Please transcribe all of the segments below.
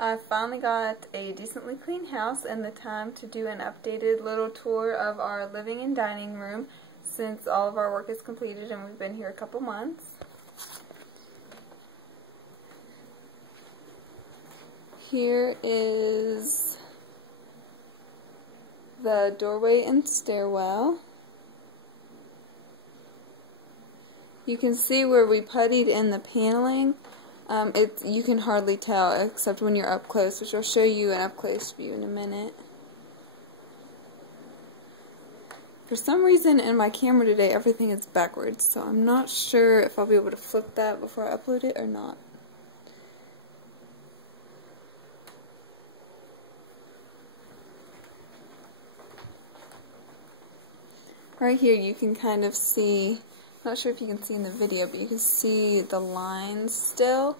I finally got a decently clean house and the time to do an updated little tour of our living and dining room since all of our work is completed and we've been here a couple months. Here is the doorway and stairwell. You can see where we puttied in the paneling. You can hardly tell except when you're up close, which I'll show you an up close view in a minute. For some reason in my camera today everything is backwards, so I'm not sure if I'll be able to flip that before I upload it or not. Right here you can kind of see, not sure if you can see in the video, but you can see the lines still.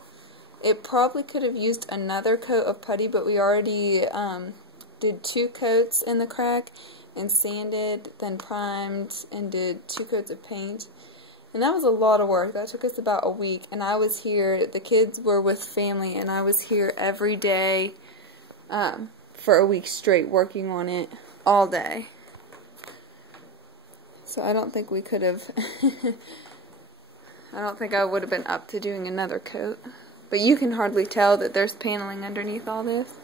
It probably could have used another coat of putty, but we already did 2 coats in the crack and sanded, then primed, and did 2 coats of paint. And that was a lot of work. That took us about a week, and I was here, the kids were with family, and I was here every day for a week straight working on it all day. So I don't think we could have, I don't think I would have been up to doing another coat. But you can hardly tell that there's paneling underneath all this.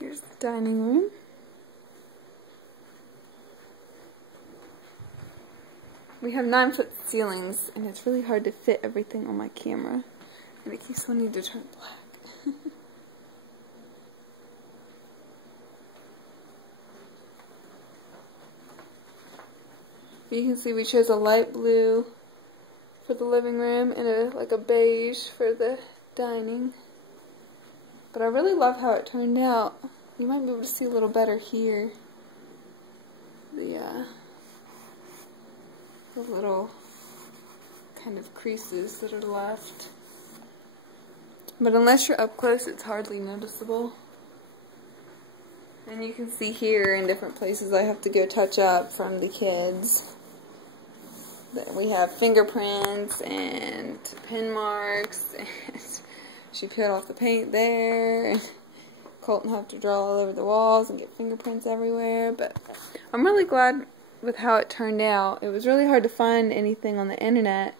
Here's the dining room. We have 9-foot ceilings, and it's really hard to fit everything on my camera. And it keeps wanting to turn black. You can see we chose a light blue for the living room and like a beige for the dining. But I really love how it turned out. You might be able to see a little better here. The little kind of creases that are left. But unless you're up close, it's hardly noticeable. And you can see here in different places I have to go touch up from the kids. We have fingerprints and pen marks, and she peeled off the paint there, and Colton had to draw all over the walls and get fingerprints everywhere. But I'm really glad with how it turned out. It was really hard to find anything on the internet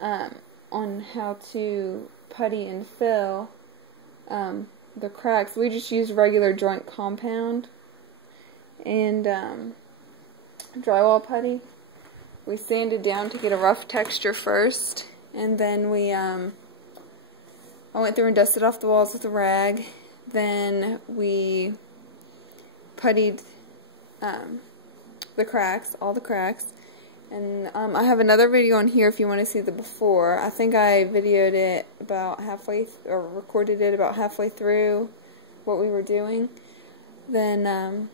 on how to putty and fill the cracks. We just used regular joint compound and drywall putty. We sanded down to get a rough texture first, and then I went through and dusted off the walls with a rag. Then we puttied the cracks, all the cracks. And I have another video on here if you want to see the before. I think I videoed it about halfway, or recorded it about halfway through what we were doing. Then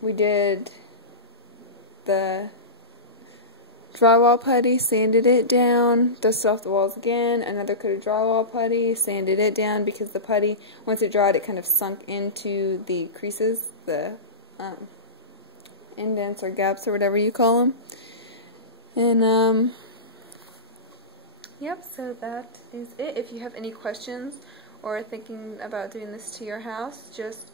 we did the drywall putty, sanded it down, dusted off the walls again, another coat of drywall putty, sanded it down because the putty, once it dried, it kind of sunk into the creases, the indents or gaps or whatever you call them. And yep, so that is it. If you have any questions or are thinking about doing this to your house, just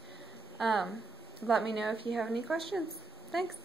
let me know if you have any questions. Thanks.